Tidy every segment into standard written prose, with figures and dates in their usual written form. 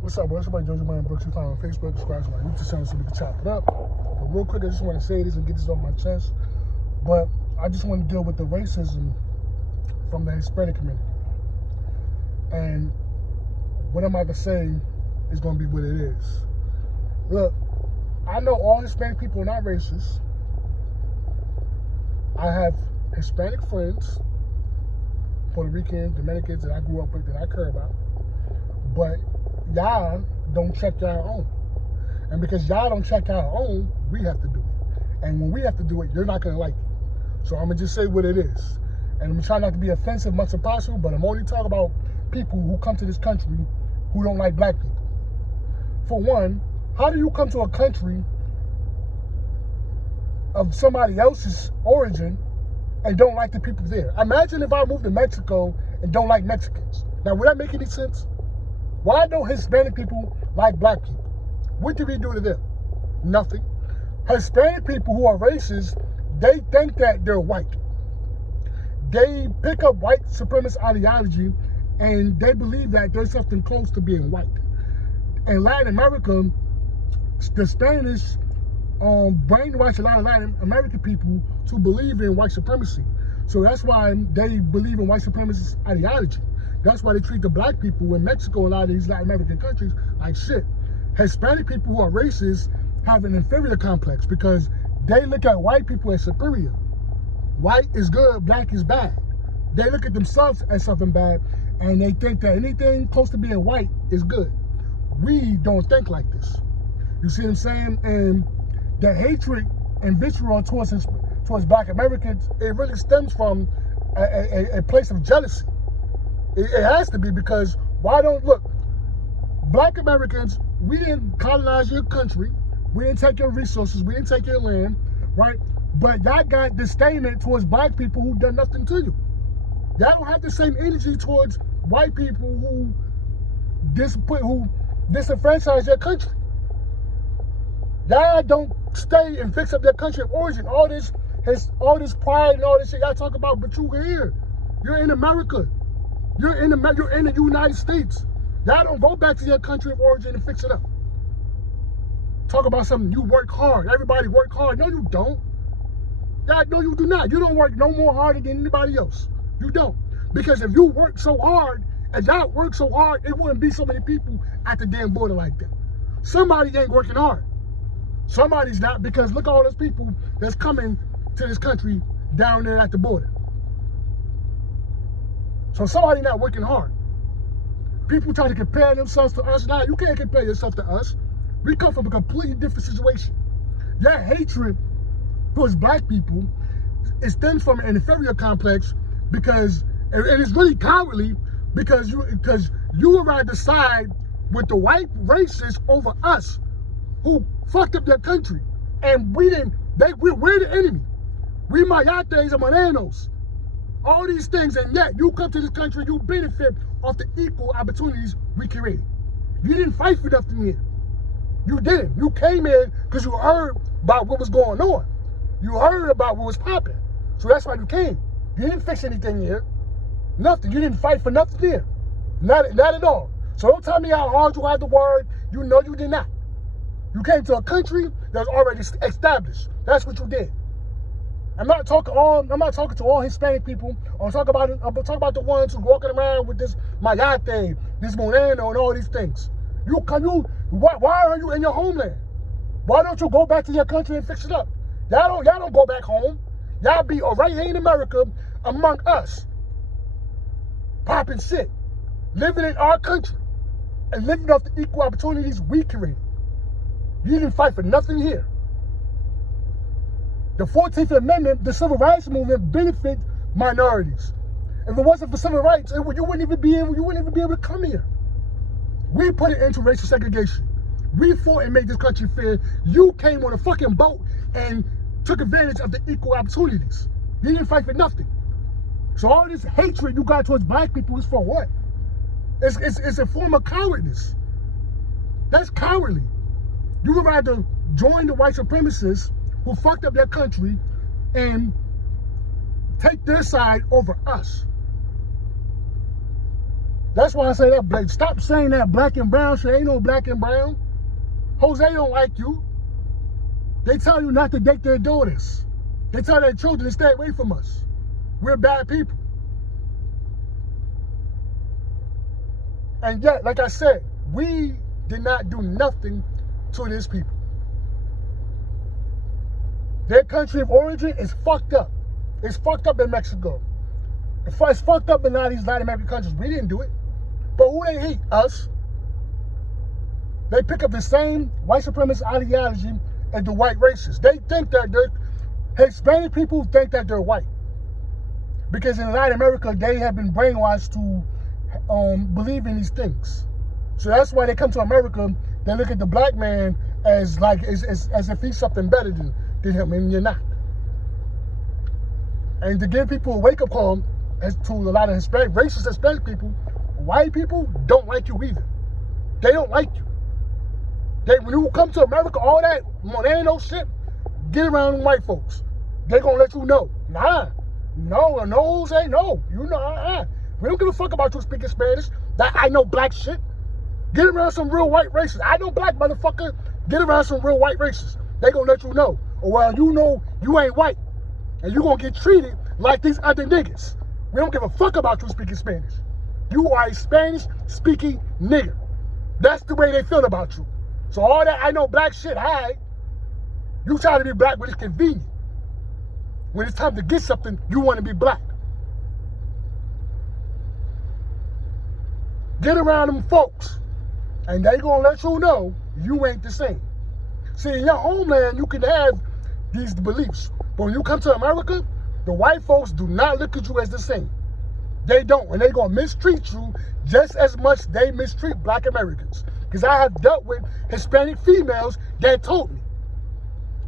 What's up, bro? It's somebody Jojo Man Brooks. You find me on Facebook, subscribe to my YouTube channel so we can chop it up. But real quick, I just want to say this and get this off my chest. But I just want to deal with the racism from the Hispanic community. And what I'm about to say is going to be what it is. Look, I know all Hispanic people are not racist. I have Hispanic friends, Puerto Ricans, Dominicans that I grew up with that I care about. But y'all don't check y'all own. And because y'all don't check y'all own, we have to do it. And when we have to do it, you're not going to like it. So I'm going to just say what it is. And I'm trying not to be offensive much as possible, but I'm only talking about people who come to this country who don't like black people. For one, how do you come to a country of somebody else's origin and don't like the people there? Imagine if I moved to Mexico and don't like Mexicans. Now, would that make any sense? Why don't Hispanic people like black people? What did we do to them? Nothing. Hispanic people who are racist, they think that they're white. They pick up white supremacist ideology and they believe that there's something close to being white. In Latin America, the Spanish brainwashed a lot of Latin American people to believe in white supremacy. So that's why they believe in white supremacist ideology. That's why they treat the black people in Mexico and a lot of these Latin American countries like shit. Hispanic people who are racist have an inferior complex because they look at white people as superior. White is good, black is bad. They look at themselves as something bad and they think that anything close to being white is good. We don't think like this. You see what I'm saying? And the hatred and vitriol towards black Americans, it really stems from a place of jealousy. It has to be, because look, black Americans, we didn't colonize your country, we didn't take your resources, we didn't take your land, right? But y'all got disdain towards black people who done nothing to you. Y'all don't have the same energy towards white people who disenfranchise your country. Y'all don't stay and fix up their country of origin. All this pride and all this shit y'all talk about, but you're here. You're in America. You're in the United States. Y'all don't go back to your country of origin and fix it up. Talk about something, you work hard. Everybody work hard. No, you don't. No, you do not. You don't work no more harder than anybody else. You don't. Because if you work so hard, and y'all work so hard, it wouldn't be so many people at the damn border like that. Somebody ain't working hard. Somebody's not, because look at all those people that's coming to this country down there at the border. So somebody not working hard. People try to compare themselves to us. Now, you can't compare yourself to us. We come from a completely different situation. Your hatred towards black people, it stems from an inferior complex because, and it's really cowardly, because you would rather side with the white racists over us who fucked up their country. And we're the enemy. We mayates and morenos. All these things, and yet you come to this country, you benefit off the equal opportunities we created. You didn't fight for nothing here. You didn't. You came in because you heard about what was going on. You heard about what was popping. So that's why you came. You didn't fix anything here. Nothing. You didn't fight for nothing here. Not at all. So don't tell me how hard you had to work. You know you did not. You came to a country that was already established. That's what you did. I'm not talking to all Hispanic people. I'm talking about the ones who walking around with this mayate, this moreno, and all these things. Why are you in your homeland? Why don't you go back to your country and fix it up? Y'all don't go back home. Y'all be right here in America among us, popping shit, living in our country, and living off the equal opportunities we created. You didn't fight for nothing here. The 14th Amendment, the Civil Rights Movement, benefit minorities. If it wasn't for civil rights, you wouldn't even be able to come here. We put it into racial segregation. We fought and made this country fair. You came on a fucking boat and took advantage of the equal opportunities. You didn't fight for nothing. So all this hatred you got towards black people is for what? It's a form of cowardice. That's cowardly. You would rather join the white supremacists who fucked up their country and take their side over us. That's why I say that black. Stop saying that black and brown shit. Ain't no black and brown. Jose don't like you. They tell you not to date their daughters. They tell their children to stay away from us. We're bad people. And yet, like I said, we did not do nothing to these people. Their country of origin is fucked up. It's fucked up in Mexico. It's fucked up in a lot of these Latin American countries. We didn't do it. But who they hate? Us. They pick up the same white supremacist ideology as the white racists. They think that Hispanic people think that they're white. Because in Latin America, they have been brainwashed to believe in these things. So that's why they come to America, they look at the black man as like as if he's something better than him, and you're not. And to give people a wake-up call as to a lot of racist Hispanic people, white people don't like you either. They don't like you. When you come to America, all that, there ain't no shit, get around them white folks. They gonna let you know. Nah, no, Jose, no. You know, we don't give a fuck about you speaking Spanish. That I know black shit. Get around some real white racists. I know black motherfucker. Get around some real white racists. They gonna let you know. Or well, you know you ain't white. And you gonna get treated like these other niggas. We don't give a fuck about you speaking Spanish. You are a Spanish-speaking nigger. That's the way they feel about you. So all that I know black shit, you try to be black when it's convenient. When it's time to get something, you want to be black. Get around them folks, and they gonna let you know you ain't the same. See, in your homeland, you can have these beliefs, but when you come to America, the white folks do not look at you as the same. They don't, and they gonna mistreat you just as much they mistreat black Americans. Because I have dealt with Hispanic females that told me.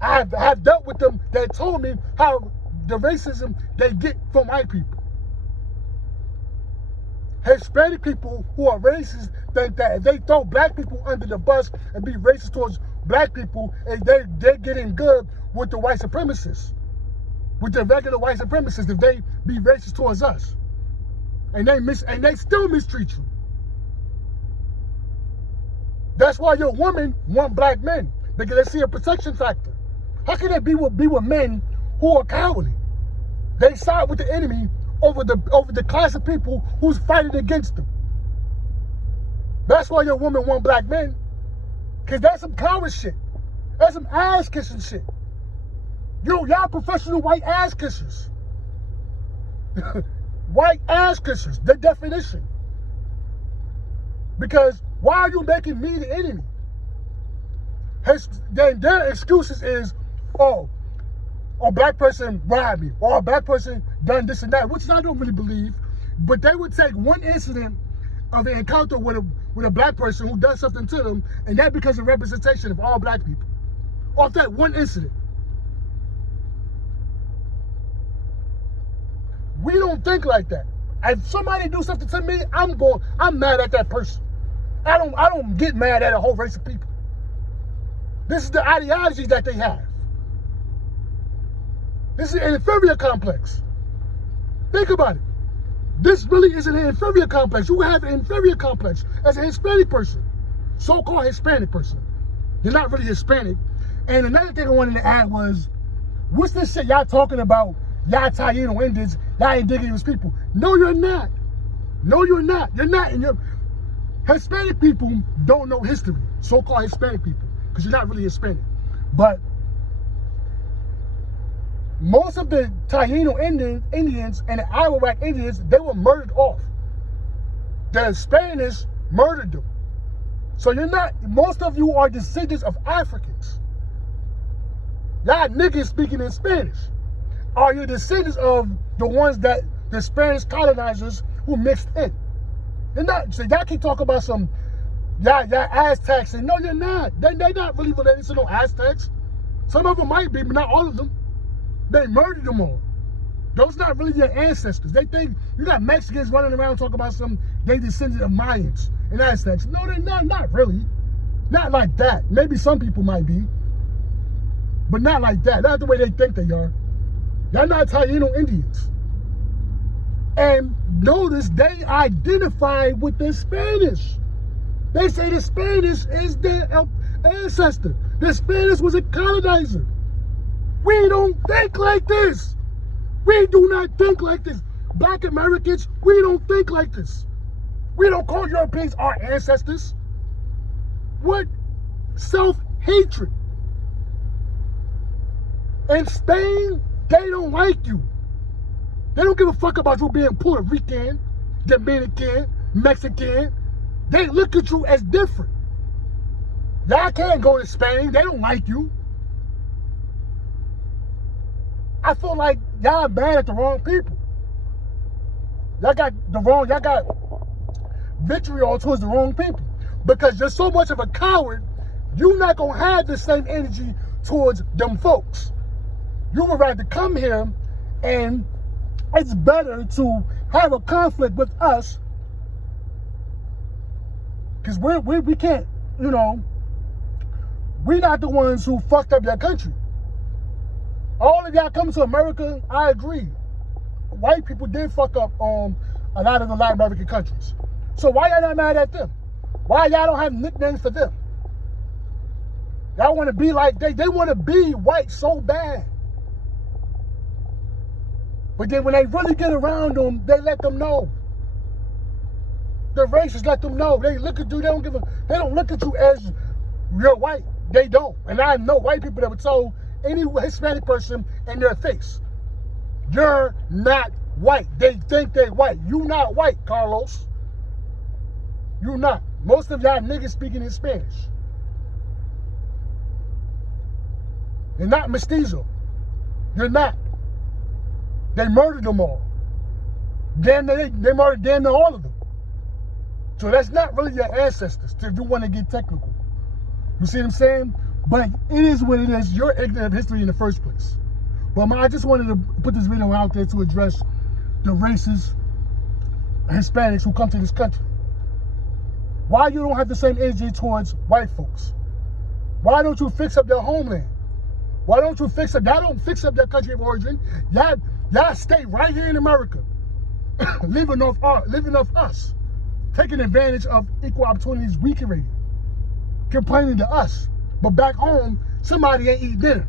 I have dealt with them that told me how the racism they get from white people. Hispanic people who are racist think that if they throw black people under the bus and be racist towards black people, they're getting good with the white supremacists, with the regular white supremacists, if they be racist towards us. And they still mistreat you. That's why your women want black men, because they see a protection factor. How can they be with men who are cowardly? They side with the enemy over the class of people who's fighting against them. That's why your women want black men, because that's some coward shit. That's some ass kissing shit. Y'all professional white ass kissers. White ass kissers, the definition. Because why are you making me the enemy? Then their excuses is, oh, a black person robbed me, or a black person done this and that, which I don't really believe. But they would take one incident of an encounter with a black person who does something to them, and that becomes a representation of all black people. Off that one incident. We don't think like that. If somebody do something to me, I'm mad at that person. I don't get mad at a whole race of people. This is the ideology that they have. This is an inferior complex. Think about it. This really is an inferior complex. You have an inferior complex as a Hispanic person, so-called Hispanic person. You're not really Hispanic. And another thing I wanted to add was, what's this shit y'all talking about? Y'all Taino Indians, y'all indigenous people. No, you're not. No, you're not. You're not. And Hispanic people don't know history, so-called Hispanic people, because you're not really Hispanic. But most of the Taino Indians and the Arawak Indians, they were murdered off. The Spanish murdered them. So you're not, most of you are descendants of Africans. Y'all niggas speaking in Spanish are your descendants of the ones that the Spanish colonizers who mixed in. You're not, so y'all keep talking about some, y'all Aztecs, and no, you're not. They're not really related to no Aztecs. Some of them might be, but not all of them. They murdered them all. Those not really your ancestors. They think, you got Mexicans running around talking about they descended of Mayans and Aztecs. No, they're not really. Not like that. Maybe some people might be, but not like that. Not the way they think they are. Y'all not Taino Indians. And notice they identify with the Spanish. They say the Spanish is their ancestor. The Spanish was a colonizer. We don't think like this. We do not think like this. Black Americans, we don't think like this. We don't call Europeans our ancestors. What self-hatred. In Spain, they don't like you. They don't give a fuck about you being Puerto Rican, Dominican, Mexican. They look at you as different. Y'all can't go to Spain. They don't like you. I feel like y'all mad at the wrong people. Y'all got vitriol towards the wrong people. Because you're so much of a coward, you're not going to have the same energy towards them folks. You would rather come here, and it's better to have a conflict with us, because we can't, you know, we're not the ones who fucked up your country. All of y'all coming to America, I agree. White people did fuck up a lot of the Latin American countries. So why y'all not mad at them? Why y'all don't have nicknames for them? Y'all want to be like they want to be white so bad. But then when they really get around them, they let them know. The racists let them know. They look at you, they don't look at you as you're white. They don't. And I know white people that would tell any Hispanic person in their face, you're not white. They think they're white. You not white, Carlos. You not. Most of y'all niggas speaking in Spanish. You're not mestizo. You're not. They murdered them all. They murdered damn near all of them. So that's not really your ancestors, if you want to get technical. You see what I'm saying? But it is what it is. You're ignorant of history in the first place. But I just wanted to put this video out there to address the racist Hispanics who come to this country. Why you don't have the same energy towards white folks? Why don't you fix up their homeland? Why don't you fix up? Y'all don't fix up their country of origin. Y'all stay right here in America, living off us, taking advantage of equal opportunities we created, complaining to us. But back home, somebody ain't eat dinner.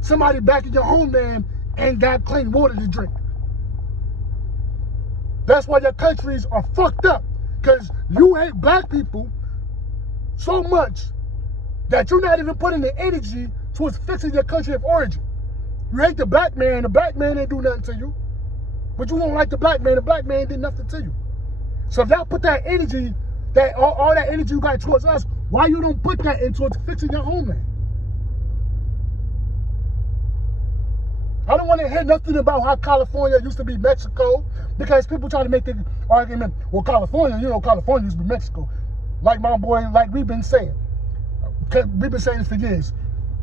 Somebody back in your homeland ain't got clean water to drink. That's why your countries are fucked up, because you hate black people so much that you're not even putting the energy towards fixing your country of origin. You hate the black man ain't do nothing to you. But you don't like the black man did nothing to you. So if y'all put that energy, all that energy you got towards us, why you don't put that in towards fixing your homeland? I don't want to hear nothing about how California used to be Mexico, because people try to make the argument, well, California used to be Mexico. Like my boy, like we've been saying. We've been saying this for years.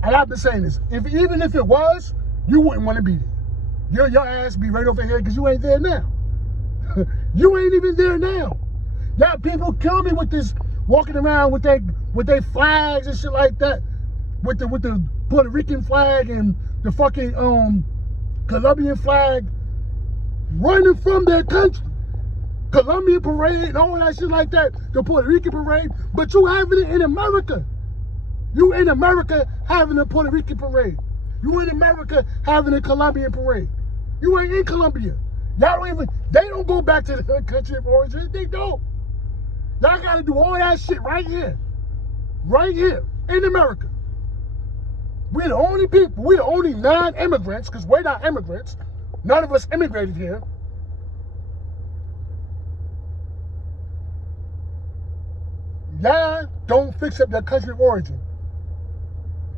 And I've been saying this. Even if it was, you wouldn't want to be there. Your ass be right over here because you ain't there now. You ain't even there now. Y'all people kill me with this, walking around with their flags and shit like that. With the Puerto Rican flag and the fucking Colombian flag, running from their country. Colombian parade and all that shit like that. The Puerto Rican parade. But you having it in America. You in America having a Puerto Rican parade. You in America having a Colombian parade. You ain't in Colombia. They don't go back to their country of origin. They don't. Y'all gotta do all that shit right here. Right here in America. We're the only people, we're the only non-immigrants, because we're not immigrants. None of us immigrated here. Y'all don't fix up their country of origin.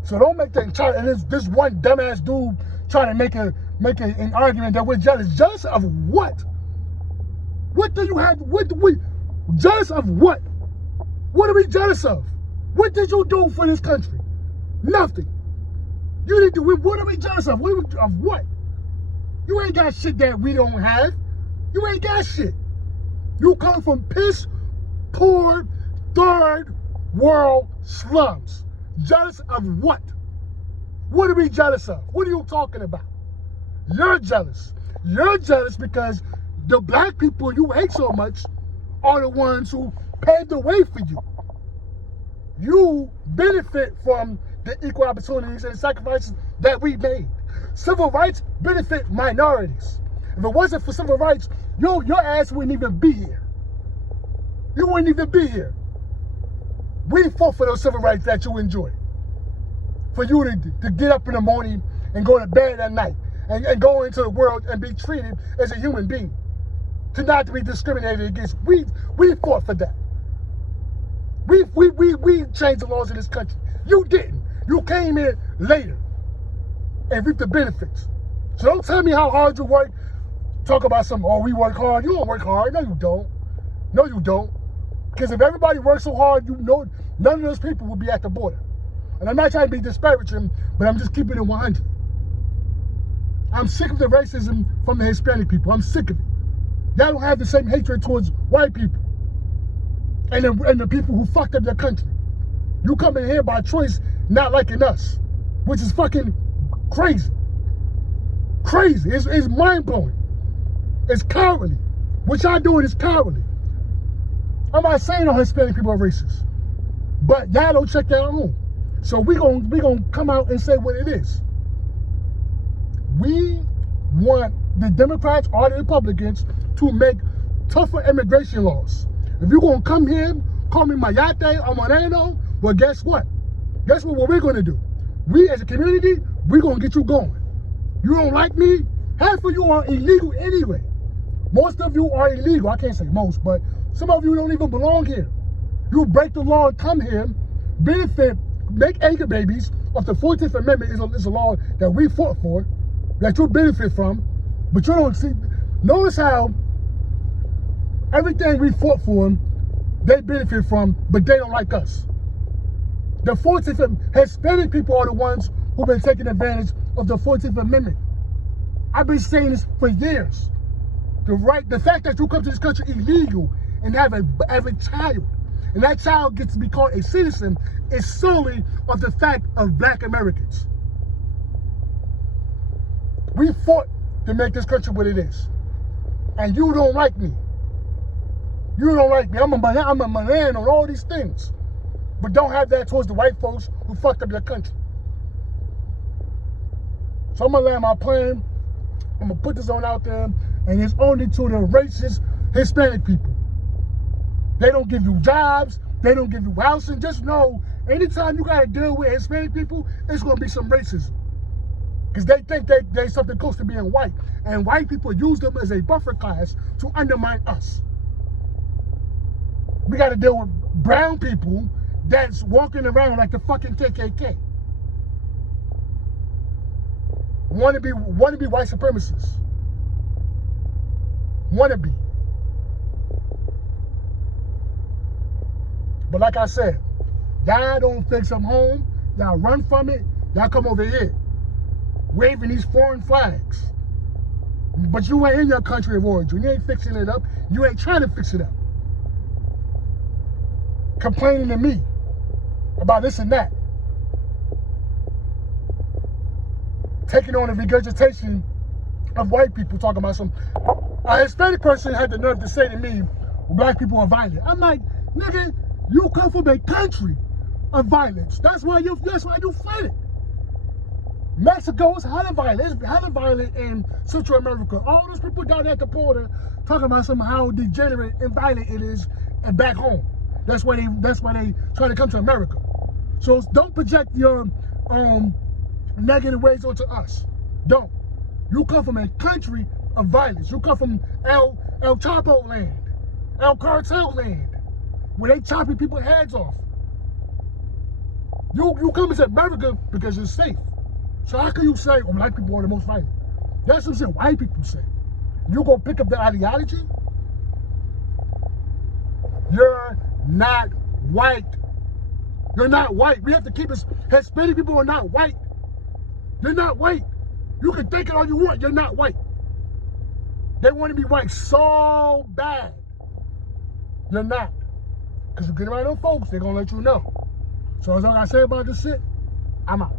So don't make that and this one dumbass dude trying to make an argument that we're jealous. Jealous of what? What do you have? Jealous of what? What are we jealous of? What did you do for this country? Nothing. You didn't do. What are we jealous of? Of what? You ain't got shit that we don't have. You ain't got shit. You come from piss poor third world slums. Jealous of what? What are we jealous of? What are you talking about? You're jealous. You're jealous because The black people you hate so much are the ones who paved the way for you. You benefit from the equal opportunities and sacrifices that we made. Civil rights benefit minorities. If it wasn't for civil rights, your ass wouldn't even be here. You wouldn't even be here. We fought for those civil rights that you enjoy. For you to get up in the morning and go to bed at night and go into the world and be treated as a human being. To not to be discriminated against. We fought for that. We changed the laws in this country. You didn't. You came in later and reaped the benefits. So don't tell me how hard you work. Talk about some, oh, we work hard. You don't work hard. No, you don't. No, you don't. Because if everybody works so hard, you know, none of those people will be at the border. And I'm not trying to be disparaging, but I'm just keeping it 100. I'm sick of the racism from the Hispanic people. I'm sick of it. Y'all don't have the same hatred towards white people and the people who fucked up their country. You come in here by choice, not liking us, which is fucking crazy. Crazy. It's mind-blowing. It's cowardly. What y'all doing is cowardly. I'm not saying all Hispanic people are racist, but y'all don't check your own. So we gonna come out and say what it is. We want the Democrats or the Republicans to make tougher immigration laws. If you're gonna come here, call me Mayate or Moreno, well, guess what? Guess what we're gonna do? We as a community, we're gonna get you going. You don't like me? Half of you are illegal anyway. Most of you are illegal. I can't say most, but some of you don't even belong here. You break the law and come here, benefit, make anchor babies of the 14th Amendment is a law that we fought for, that you benefit from, but you don't see. Notice how everything we fought for, they benefit from, but they don't like us. The 14th Hispanic people are the ones who've been taking advantage of the 14th Amendment. I've been saying this for years. The fact that you come to this country illegal and have a child, and that child gets to be called a citizen, is solely of the fact of black Americans. We fought to make this country what it is. And you don't like me. You don't like me. I'm a man on all these things. But don't have that towards the white folks who fucked up their country. So I'm going to land my plane. I'm going to put this on out there. And it's only to the racist Hispanic people. They don't give you jobs. They don't give you housing. Just know, anytime you got to deal with Hispanic people, it's going to be some racism. Because they think they're something close to being white. And white people use them as a buffer class to undermine us. We got to deal with brown people that's walking around like the fucking KKK. Want to be white supremacists. Want to be. But like I said, y'all don't fix them home. Y'all run from it. Y'all come over here waving these foreign flags. But you ain't in your country of origin. You ain't fixing it up. You ain't trying to fix it up. Complaining to me about this and that. Taking on the regurgitation of white people, talking about some. A Hispanic person had the nerve to say to me, black people are violent. I'm like, nigga, you come from a country of violence. That's why you fight it. Mexico is hella violent. It's hella violent in Central America. All those people down at the border talking about how degenerate and violent it is and back home. That's why they try to come to America. So don't project your negative ways onto us. Don't. You come from a country of violence. You come from El Chapo land, El Cartel land, where they chopping people's heads off. You come into America because it's safe. So how can you say, oh, black people are the most violent? That's what white people say. You gonna pick up the ideology? You're not white. You're not white. We have to keep it. Hispanic people are not white. They're not white. You can think it all you want. You're not white. They want to be white so bad. You're not. Because you get around them folks, they're going to let you know. So that's all I say about this shit. I'm out.